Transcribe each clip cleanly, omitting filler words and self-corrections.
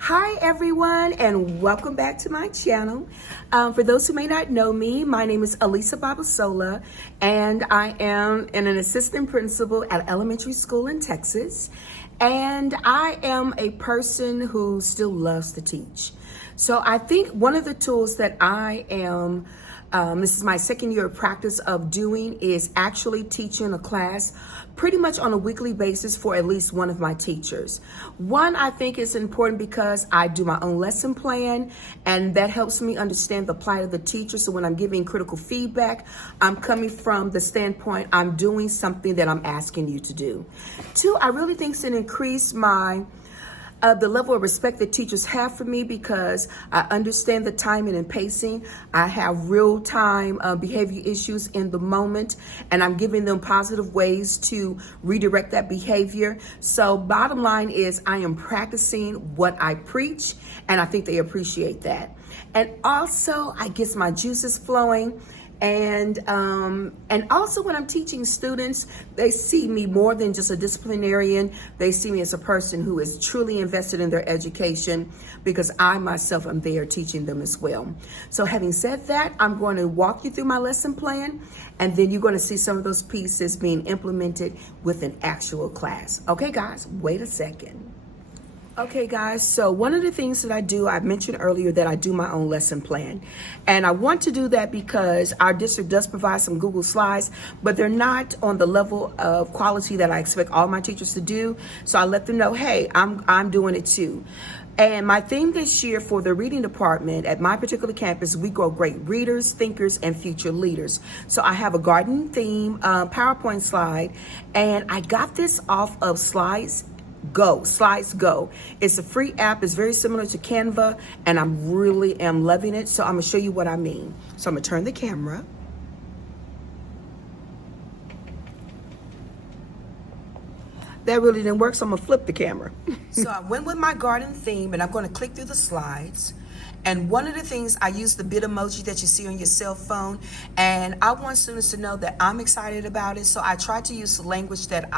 Hi everyone, and welcome back to my channel. For those who may not know me, my name is Elisa Babasola, and I am an assistant principal at elementary school in Texas. And I am a person who still loves to teach. So I think one of the tools that I am this is my second year of practice of doing is actually teaching a class pretty much on a weekly basis for at least one of my teachers. One, I think is important because I do my own lesson plan, and that helps me understand the plight of the teacher. So when I'm giving critical feedback, I'm coming from the standpoint I'm doing something that I'm asking you to do. Two, I really think it's increase the level of respect that teachers have for me because I understand the timing and pacing. I have real-time behavior issues in the moment, and I'm giving them positive ways to redirect that behavior. So bottom line is I am practicing what I preach, and I think they appreciate that. And also, I get my juices flowing. And also when I'm teaching students, they see me more than just a disciplinarian. They see me as a person who is truly invested in their education because I myself am there teaching them as well. So having said that, I'm going to walk you through my lesson plan, and then you're going to see some of those pieces being implemented with an actual class. Okay, guys, wait a second. Okay guys, so one of the things that I do, I mentioned earlier that I do my own lesson plan. And I want to do that because our district does provide some Google Slides, but they're not on the level of quality that I expect all my teachers to do. So I let them know, hey, I'm doing it too. And my theme this year for the reading department at my particular campus, we grow great readers, thinkers, and future leaders. So I have a garden theme PowerPoint slide, and I got this off of Slides Go. It's a free app. It's very similar to Canva, and I really am loving it. So I'm gonna show you what I mean. So I'm gonna turn the camera. That really didn't work, so I'm gonna flip the camera. So I went with my garden theme, and I'm gonna click through the slides. And one of the things, I use the bit emoji that you see on your cell phone, and I want students to know that I'm excited about it. So I try to use the language that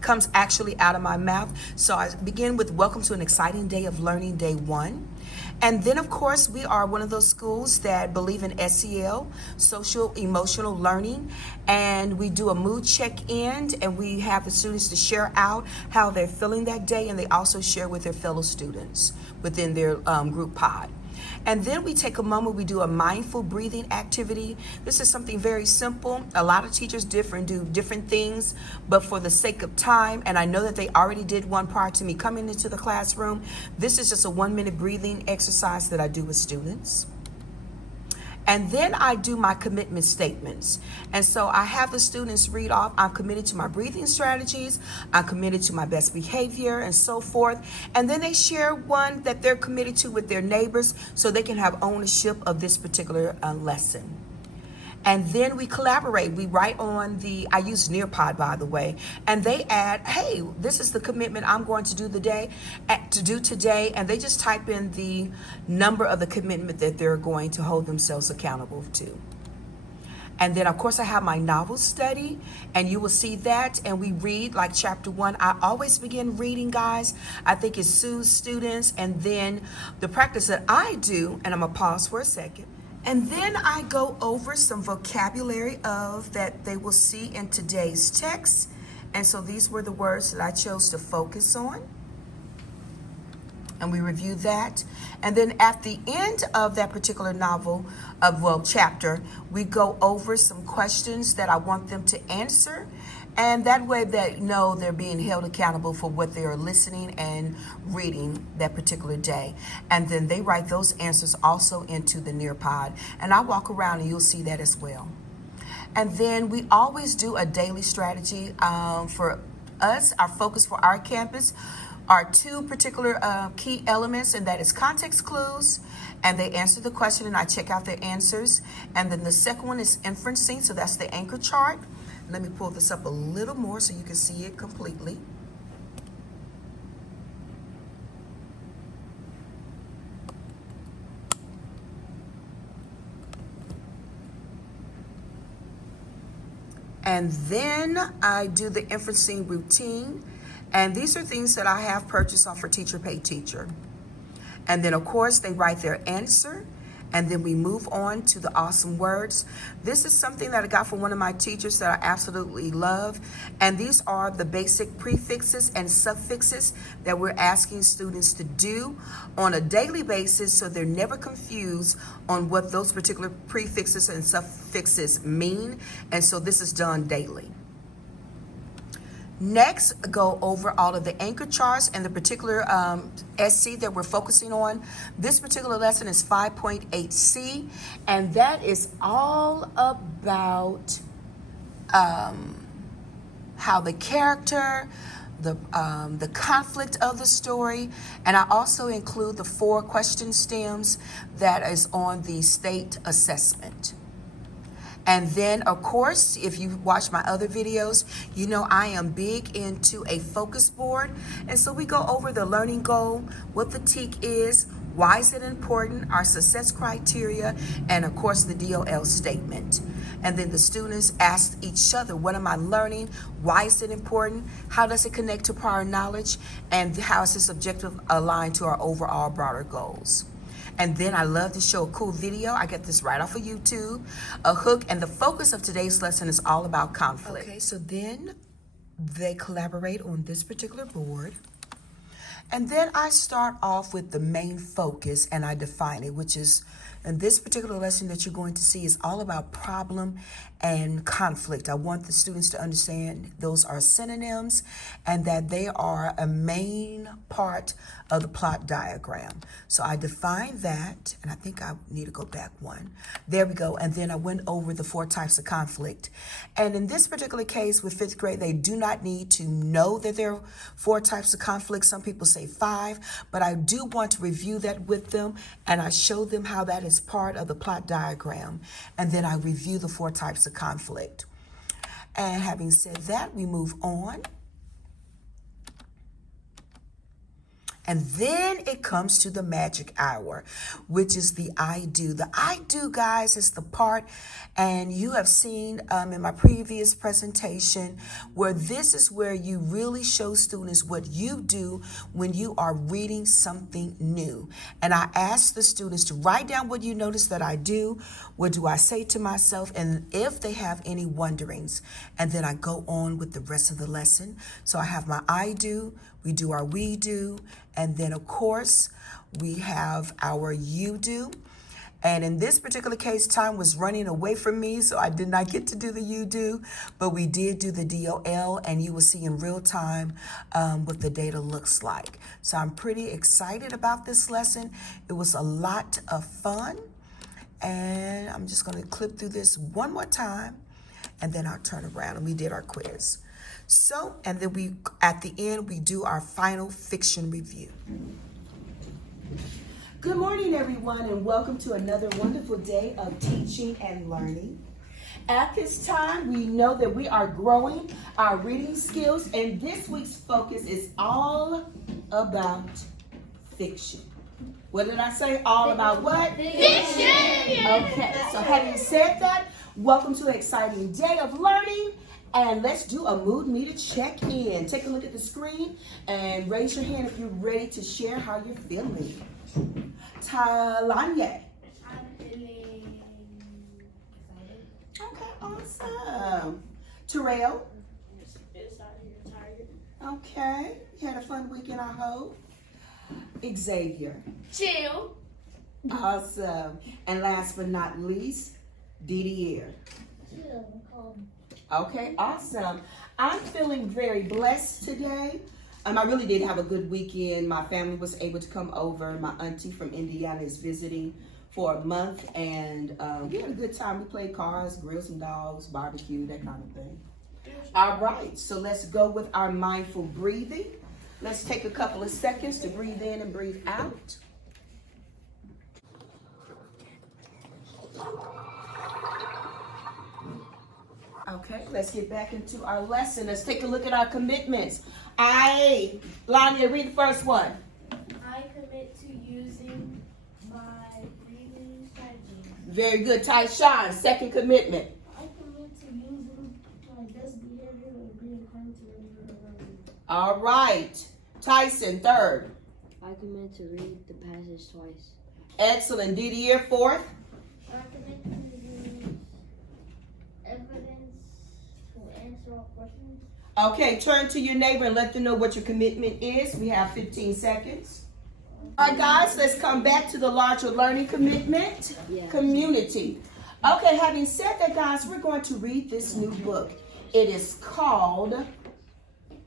comes actually out of my mouth. So I begin with welcome to an exciting day of learning, day one. And then, of course, we are one of those schools that believe in SEL, social emotional learning, and we do a mood check-in, and we have the students to share out how they're feeling that day, and they also share with their fellow students within their group pod. And then we take a moment, we do a mindful breathing activity. This is something very simple. A lot of teachers do different things, but for the sake of time, and I know that they already did one prior to me coming into the classroom, this is just a 1-minute breathing exercise that I do with students. And then I do my commitment statements. And so I have the students read off, I'm committed to my breathing strategies, I'm committed to my best behavior, and so forth. And then they share one that they're committed to with their neighbors so they can have ownership of this particular lesson. And then we collaborate. We write on I use Nearpod, by the way, and they add, hey, this is the commitment I'm going to do today, and they just type in the number of the commitment that they're going to hold themselves accountable to. And then, of course, I have my novel study, and you will see that, and we read like chapter 1. I always begin reading, guys. I think it soothes students. And then the practice that I do, and I'm gonna pause for a second, and then I go over some vocabulary that they will see in today's text. And so these were the words that I chose to focus on. And we review that. And then at the end of that particular chapter, we go over some questions that I want them to answer. And that way they know they're being held accountable for what they are listening and reading that particular day. And then they write those answers also into the Nearpod. And I walk around and you'll see that as well. And then we always do a daily strategy for us. Our focus for our campus are 2 particular key elements, and that is context clues, and they answer the question and I check out their answers. And then the second one is inferencing, so that's the anchor chart. Let me pull this up a little more so you can see it completely. And then I do the inferencing routine. And these are things that I have purchased off for Teacher Pay Teacher. And then, of course, they write their answer. And then we move on to the awesome words. This is something that I got from one of my teachers that I absolutely love. And these are the basic prefixes and suffixes that we're asking students to do on a daily basis so they're never confused on what those particular prefixes and suffixes mean. And so this is done daily. Next, go over all of the anchor charts and the particular SC that we're focusing on. This particular lesson is 5.8C, and that is all about how the character, the conflict of the story, and I also include the 4 question stems that is on the state assessment. And then, of course, if you watch my other videos, you know I am big into a focus board. And so we go over the learning goal, what the TEAC is, why is it important, our success criteria, and of course the DOL statement. And then the students ask each other, what am I learning? Why is it important? How does it connect to prior knowledge? And how is this objective aligned to our overall broader goals? And then I love to show a cool video. I get this right off of YouTube, a hook. And the focus of today's lesson is all about conflict. Okay, so then they collaborate on this particular board. And then I start off with the main focus and I define it, which is, in this particular lesson that you're going to see, is all about problem and conflict. I want the students to understand those are synonyms and that they are a main part of the plot diagram. So I define that, and I think I need to go back one. There we go. And then I went over the 4 types of conflict. And in this particular case with 5th grade, they do not need to know that there are 4 types of conflict. Some people say 5, but I do want to review that with them, and I show them how that is part of the plot diagram. And then I review the 4 types of conflict. And having said that, we move on. And then it comes to the magic hour, which is the I do. The I do, guys, is the part, and you have seen in my previous presentation, where this is where you really show students what you do when you are reading something new. And I ask the students to write down what you notice that I do, what do I say to myself, and if they have any wonderings. And then I go on with the rest of the lesson. So I have my I do, we do our we do, and then of course we have our you do. And in this particular case, time was running away from me, so I did not get to do the you do, but we did do the DOL, and you will see in real time what the data looks like. So I'm pretty excited about this lesson. It was a lot of fun, and I'm just going to clip through this one more time, and then I'll turn around, and we did our quiz. So, and then we, at the end, we do our final fiction review. Good morning, everyone, and welcome to another wonderful day of teaching and learning. At this time, we know that we are growing our reading skills, and this week's focus is all about fiction. What did I say? All about what? Fiction! Okay, so having said that, welcome to an exciting day of learning. And let's do a mood meter check-in. Take a look at the screen and raise your hand if you're ready to share how you're feeling. Talanya. I'm feeling excited. Okay, awesome. Terrell. Tired. Okay, you had a fun weekend, I hope. Xavier. Chill. Awesome. And last but not least, Didier. Chill. Calm. Okay, awesome. I'm feeling very blessed today. I really did have a good weekend. My family was able to come over. My auntie from Indiana is visiting for a month, and we had a good time. We played cards, grilled some dogs, barbecue, that kind of thing. All right, so let's go with our mindful breathing. Let's take a couple of seconds to breathe in and breathe out. Okay, let's get back into our lesson. Let's take a look at our commitments. Lanya, read the first one. I commit to using my reading strategy. Very good. Tyshawn, second commitment. I commit to using my best behavior and being kind to everyone around me. All right. Tyson, third. I commit to read the passage twice. Excellent. Didier, fourth. I commit to use evidence to answer all questions. Okay, turn to your neighbor and let them know what your commitment is. We have 15 seconds. All right, guys, let's come back to the larger learning commitment. Yeah. Community. Okay, having said that, guys, we're going to read this new book. It is called,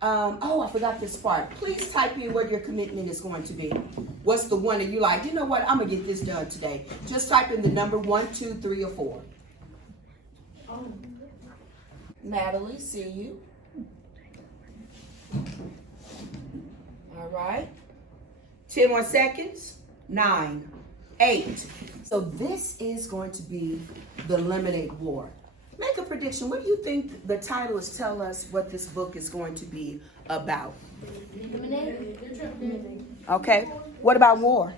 I forgot this part. Please type in what your commitment is going to be. What's the one that you like? You know what? I'm going to get this done today. Just type in the number 1, 2, 3, or 4. Natalie, see you. All right. 10 more seconds. 9, 8. So this is going to be the Lemonade War. Make a prediction. What do you think the title is tell us what this book is going to be about? Okay. What about war?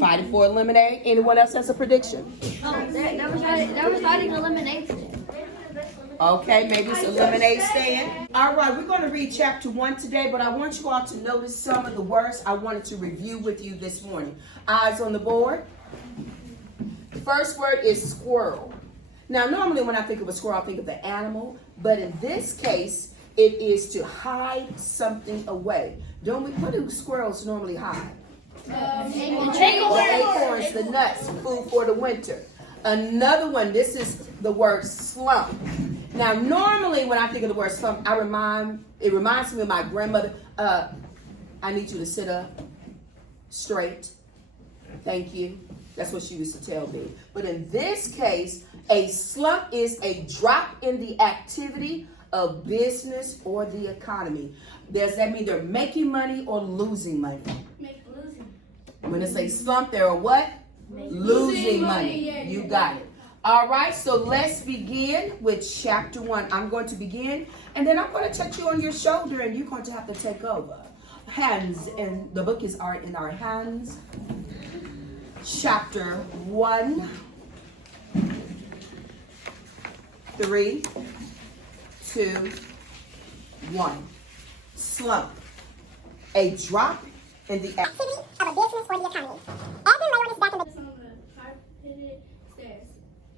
Fighting for a lemonade. Anyone else has a prediction? That was starting a lemonade stand. Okay, maybe it's a lemonade stand. All right, we're going to read chapter 1 today, but I want you all to notice some of the words I wanted to review with you this morning. Eyes on the board. The first word is squirrel. Now, normally when I think of a squirrel, I think of the animal, but in this case, it is to hide something away. What do squirrels normally hide? The acorns, the nuts, food for the winter. Another one, this is the word slump. Now, normally when I think of the word slump, it reminds me of my grandmother. I need you to sit up straight. Thank you. That's what she used to tell me. But in this case, a slump is a drop in the activity of business or the economy. Does that mean they're making money or losing money? Losing. When it's a slump, they're what? Losing money. Yeah, You got it. All right, so let's begin with chapter 1. I'm going to begin, and then I'm going to touch you on your shoulder, and you're going to have to take over. Hands, and the book is in our hands. Chapter 1, 3, 2, 1. Slump. A drop in the activity of a business or the economy. Evan lay on his back in the On the carpeted stairs,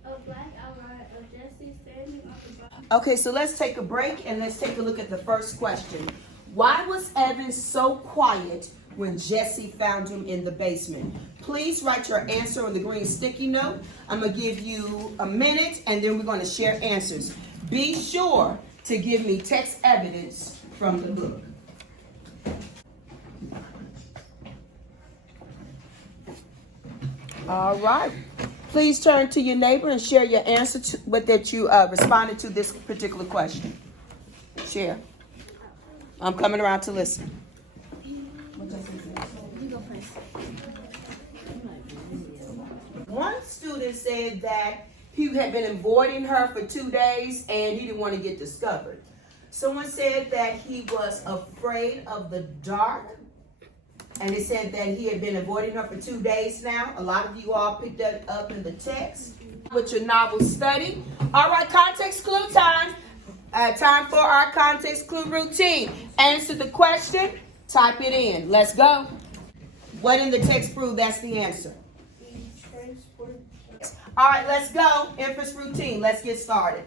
a black outline of Jesse standing on the bottom. Okay, so let's take a break and let's take a look at the first question. Why was Evan so quiet when Jesse found him in the basement? Please write your answer on the green sticky note. I'm going to give you a minute and then we're going to share answers. Be sure to give me text evidence from the book. All right. Please turn to your neighbor and share your answer to what that you responded to this particular question. Share. I'm coming around to listen. One student said that he had been avoiding her for 2 days and he didn't want to get discovered. Someone said that he was afraid of the dark. And it said that he had been avoiding her for 2 days now. A lot of you all picked that up in the text with your novel study. All right, context clue time. Time for our context clue routine. Answer the question, type it in. Let's go. What in the text prove that's the answer? All right, let's go. Inference routine. Let's get started.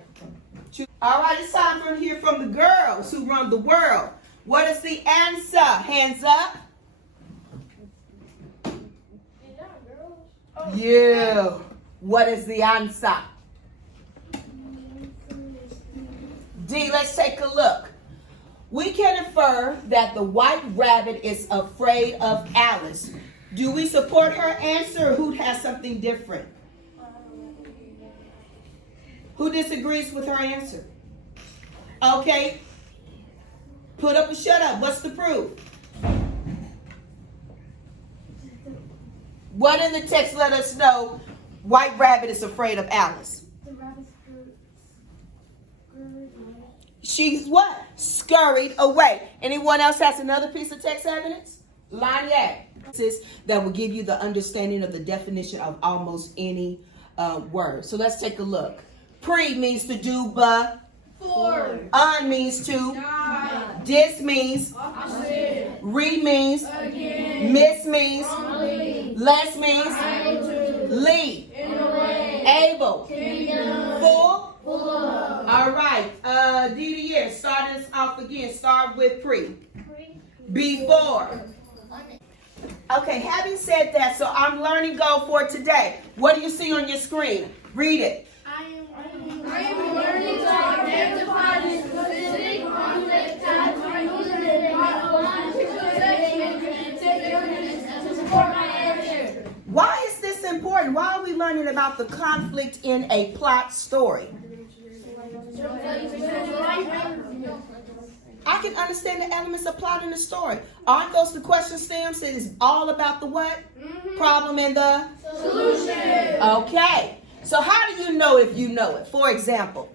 All right, it's time to hear from the girls who run the world. What is the answer? Hands up. Yeah. What is the answer? D, let's take a look. We can infer that the white rabbit is afraid of Alice. Do we support her answer or who has something different? Who disagrees with her answer? Okay. Put up or shut up. What's the proof? What in the text let us know White Rabbit is afraid of Alice? The rabbit scurried away. She's what? Scurried away. Anyone else has another piece of text evidence? Lanyard. That will give you the understanding of the definition of almost any word. So let's take a look. Pre means to do but. For. On means to. God. Dis means. Re means. Miss means. Less means. Lead. Able. Full. All right. DDS, start us off again. Start with pre. Before. Okay, having said that, so I'm learning go for today. What do you see on your screen? Read it. I am learning to identify the specific conflict types by using the line to take evidence to support my answer. Why is this important? Why are we learning about the conflict in a plot story? I can understand the elements of plot in the story. Aren't those the question stems? It is all about the what? Problem and the Solution. Okay. So how do you know if you know it? For example,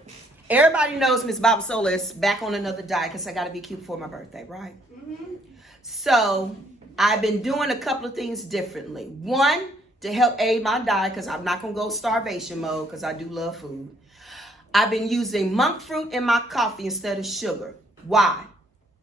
everybody knows Miss Babasola is back on another diet because I got to be cute for my birthday, right? So I've been doing a couple of things differently. One, to help aid my diet because I'm not going to go starvation mode because I do love food. I've been using monk fruit in my coffee instead of sugar. Why?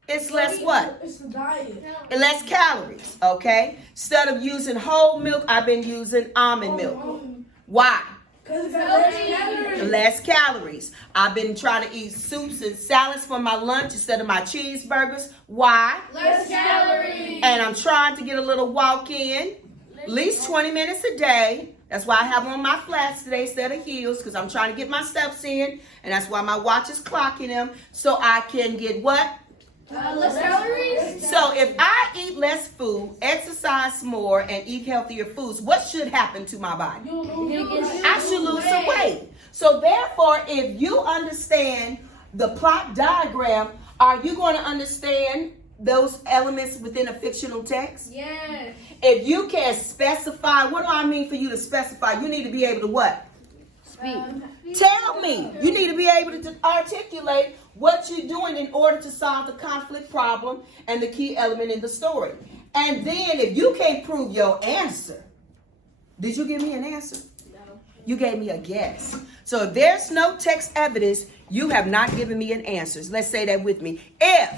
It's less what? It's the diet. Less calories, okay? Instead of using whole milk, I've been using almond milk. Why? Less calories. I've been trying to eat soups and salads for my lunch instead of my cheeseburgers. Why? Less calories. And I'm trying to get a little walk in, at least 20 minutes a day. That's why I have on my flats today instead of heels, because I'm trying to get my steps in. And that's why my watch is clocking them, so I can get what? Less calories. So if I eat less food, exercise more, and eat healthier foods, what should happen to my body? I should lose some weight. So therefore, if you understand the plot diagram, are you going to understand those elements within a fictional text? Yes. If you can specify, what do I mean for you to specify? You need to be able to what? Speak. Tell me. You need to be able to articulate what you're doing in order to solve the conflict problem and the key element in the story. And then if you can't prove your answer, did you give me an answer? No. You gave me a guess. So if there's no text evidence, you have not given me an answer. Let's say that with me. If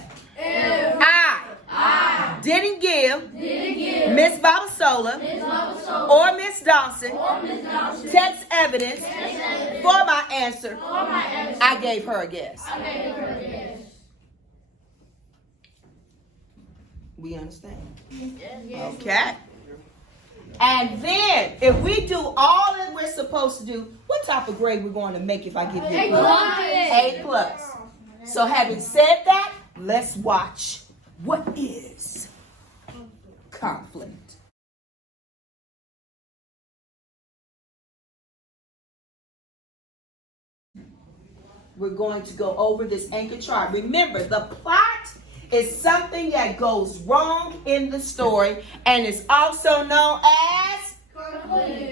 I didn't give Miss Babasola or Miss Dawson text evidence for my answer, I gave her a guess. We understand? Okay. And then, if we do all that we're supposed to do, what type of grade we're going to make if I give you A plus? So having said that, let's watch what is conflict. We're going to go over this anchor chart. Remember, the plot is something that goes wrong in the story and is also known as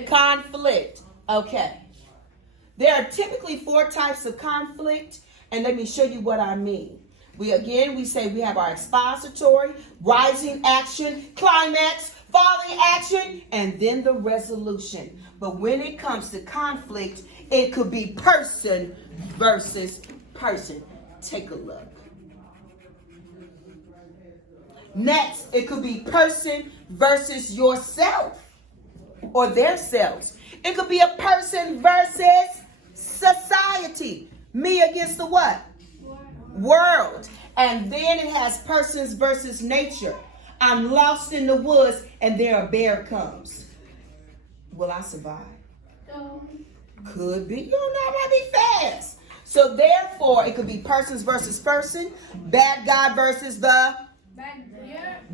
conflict. Okay. There are typically 4 types of conflict, and let me show you what I mean. We say we have our expository, rising action, climax, falling action, and then the resolution. But when it comes to conflict, it could be person versus person. Take a look. Next, it could be person versus yourself or their selves. It could be a person versus society. Me against the what? World. And then it has persons versus nature. I'm lost in the woods and there a bear comes. Will I survive? No. Could be. You don't know, I might be fast. So therefore, it could be persons versus person, bad guy versus the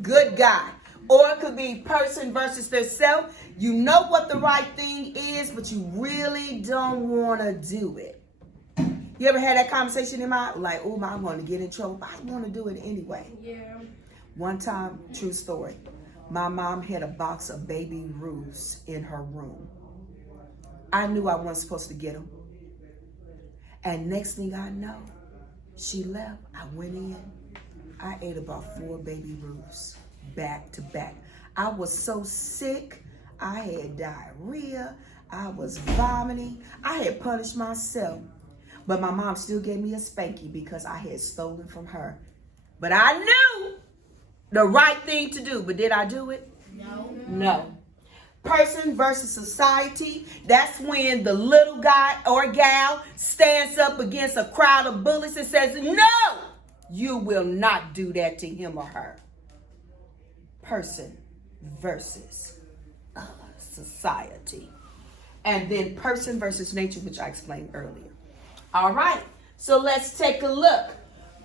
good guy. Or it could be person versus their self. You know what the right thing is, but you really don't want to do it. You ever had that conversation in mind? Like, oh, I want to get in trouble, but I want to do it anyway. Yeah. One time, true story, my mom had a box of baby Ruths in her room. I knew I wasn't supposed to get them. And next thing I know, she left. I went in. I ate about 4 baby Ruths back to back. I was so sick. I had diarrhea. I was vomiting. I had punished myself. But my mom still gave me a spanky because I had stolen from her But I knew the right thing to do. But did I do it? No. No. Person versus society. That's when the little guy or gal stands up against a crowd of bullies and says, no, you will not do that to him or her. Person versus society. And then person versus nature, which I explained earlier. All right. So let's take a look.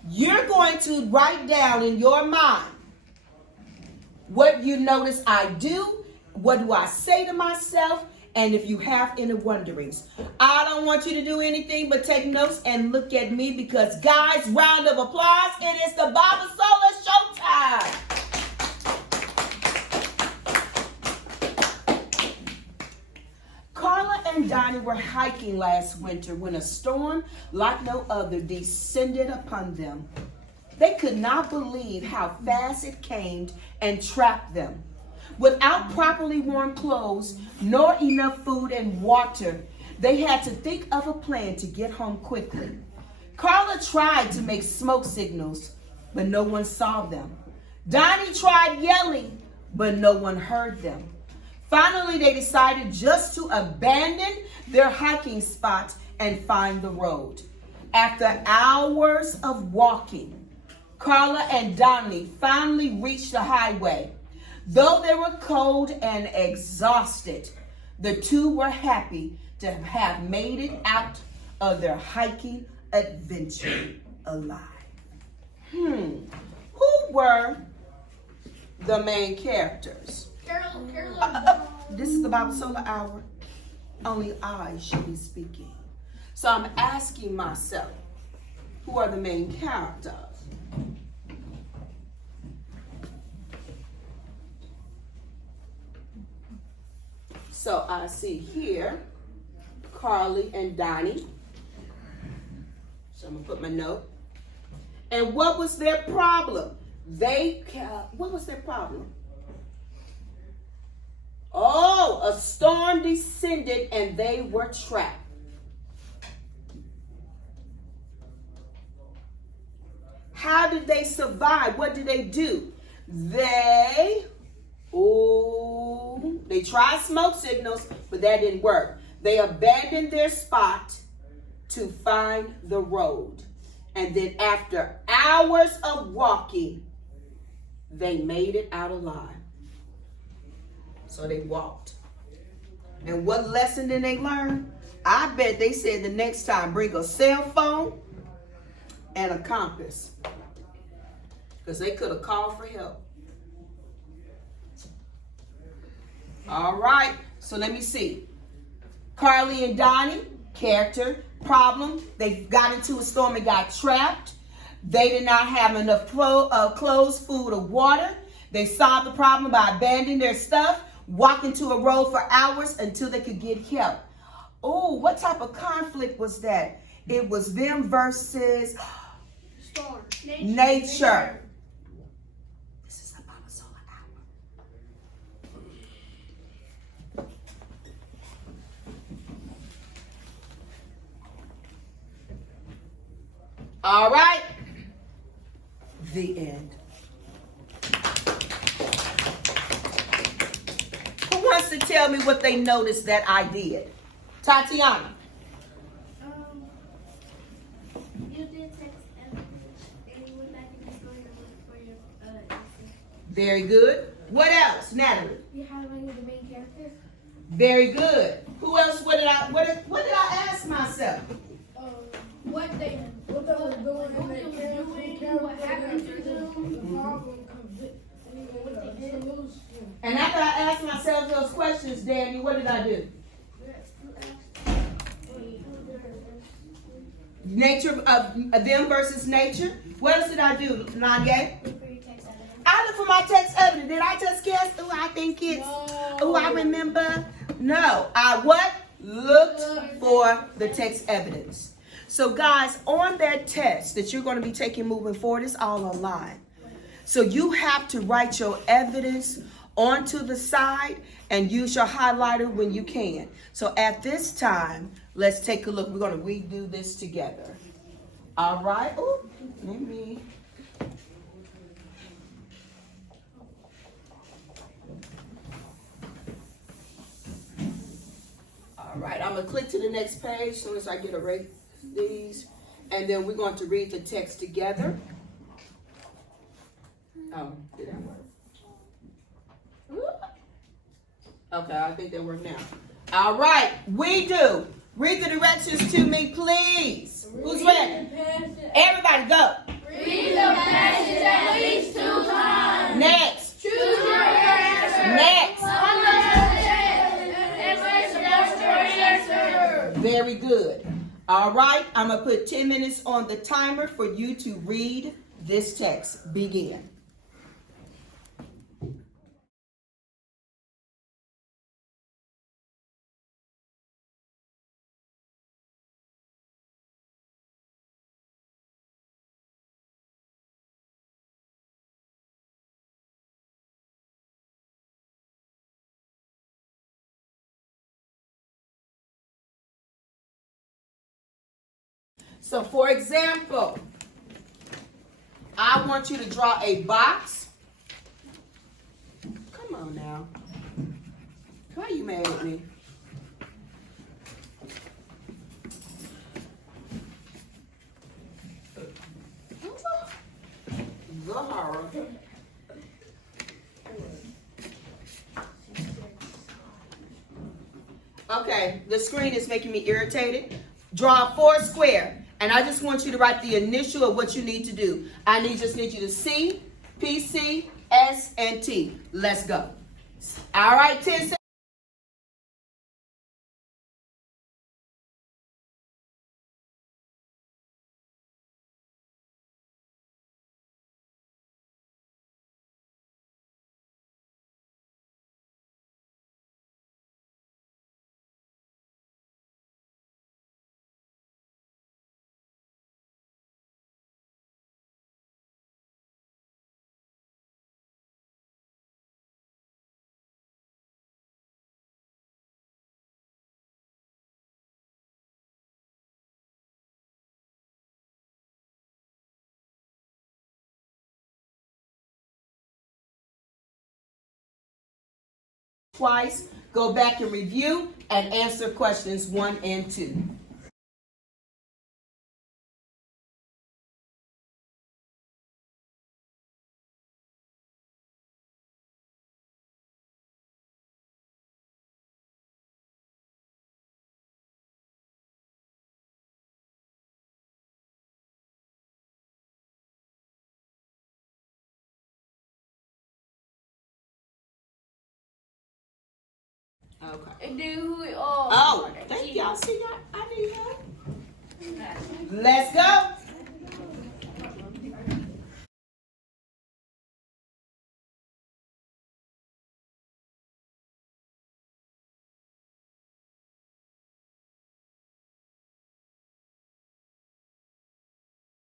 You're going to write down in your mind what you notice I do. What do I say to myself? And if you have any wonderings. I don't want you to do anything but take notes and look at me because, guys, round of applause. It is the Baba Sola Showtime. Carla and Donnie were hiking last winter when a storm like no other descended upon them. They could not believe how fast it came and trapped them. Without properly warm clothes, nor enough food and water, they had to think of a plan to get home quickly. Carla tried to make smoke signals, but no one saw them. Donnie tried yelling, but no one heard them. Finally, they decided just to abandon their hiking spot and find the road. After hours of walking, Carla and Donnie finally reached the highway. Though they were cold and exhausted, the two were happy to have made it out of their hiking adventure alive. Who were the main characters? Carol. This is the Bible Solar Hour. Only I should be speaking. So I'm asking myself, who are the main characters? So I see here, Carly and Donnie. So I'm gonna put my note. And what was their problem? What was their problem? Oh, a storm descended and they were trapped. How did they survive? What did they do? They tried smoke signals, but that didn't work. They abandoned their spot to find the road. And then after hours of walking, they made it out alive. So they walked. And what lesson did they learn? I bet they said the next time, bring a cell phone and a compass. Because they could have called for help. All right, so let me see. Carly and Donnie, character, problem. They got into a storm and got trapped. They did not have enough clothes, food, or water. They solved the problem by abandoning their stuff, walking to a road for hours until they could get help. Oh, what type of conflict was that? It was them versus Storm. nature. This is the Baba Sola Hour. All right. The end. Who wants to tell me what they noticed that I did? Tatiana. You did text evidence and you went back in the story to look for your essay. Very good. What else, Natalie? You highlighted the main character. Very good. Who else? What did I ask myself? What they were doing, what happened to them, the problem, what they did. And after I asked myself those questions, Danny, what did I do? Nature of them versus nature. What else did I do, Nanya? I looked for my text evidence. Did I just guess? Oh, I think it's. Oh, I remember. No, I what? Looked for the text evidence. So guys, on that test that you're going to be taking moving forward, it's all online. So you have to write your evidence onto the side and use your highlighter when you can. So at this time, let's take a look. We're going to redo this together. All right. Oh, let me right, I'm gonna click to the next page as soon as I get erase these. And then we're going to read the text together. Oh, did that work? Okay, I think that worked now. All right, we do. Read the directions to me, please. Who's ready? Everybody go. Read the passage at least 2 times. Next. Choose your answer. Next. Very good. All right, I'm going to put 10 minutes on the timer for you to read this text. Begin. So, for example, I want you to draw a box. Come on now. Why are you mad at me? Zahara. Okay, the screen is making me irritated. Draw a 4 square. And I just want you to write the initial of what you need to do. I just need you to C, P, C, S, and T. Let's go. All right, 10 seconds. Twice, go back and review and answer questions 1 and 2. Okay. Oh, thank y'all. See, y'all, I need help. Let's go.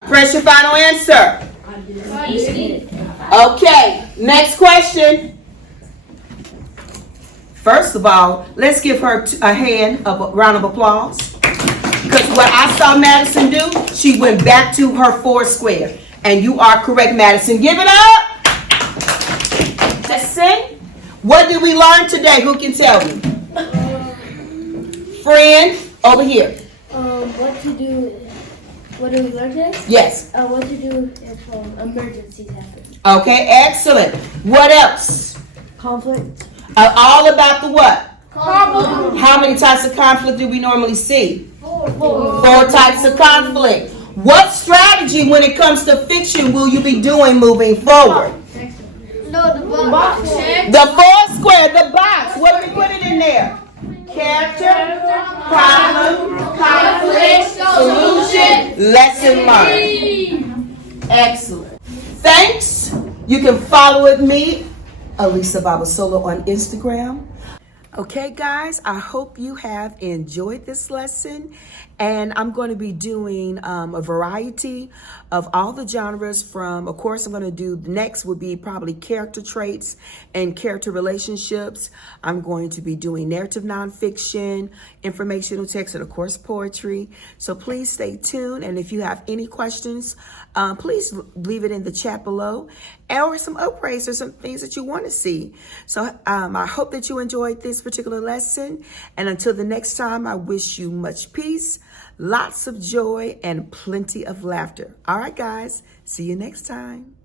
Press your final answer. Okay, next question. First of all, let's give her a round of applause. Because what I saw Madison do, she went back to her 4 square. And you are correct, Madison. Give it up. Listen, what did we learn today? Who can tell me? Friend, over here. What to do? What do we learn today? Yes. What to do if emergencies happen? Okay, excellent. What else? Conflict. All about the what? Conflict. How many types of conflict do we normally see? 4. 4 types of conflict. What strategy when it comes to fiction will you be doing moving forward? No, the box. The 4 square, the box. What do we put it in there? Character, problem, conflict, solution, lesson learned. Excellent. Thanks. You can follow with me, Alisa Babasolo, on Instagram. Okay, guys, I hope you have enjoyed this lesson. And I'm going to be doing a variety of all the genres from, of course, I'm going to do, next would be probably character traits and character relationships. I'm going to be doing narrative nonfiction, informational text, and of course, poetry. So please stay tuned. And if you have any questions, please leave it in the chat below, or some upgrades or some things that you want to see. So I hope that you enjoyed this particular lesson. And until the next time, I wish you much peace, lots of joy, and plenty of laughter. All right, guys, see you next time.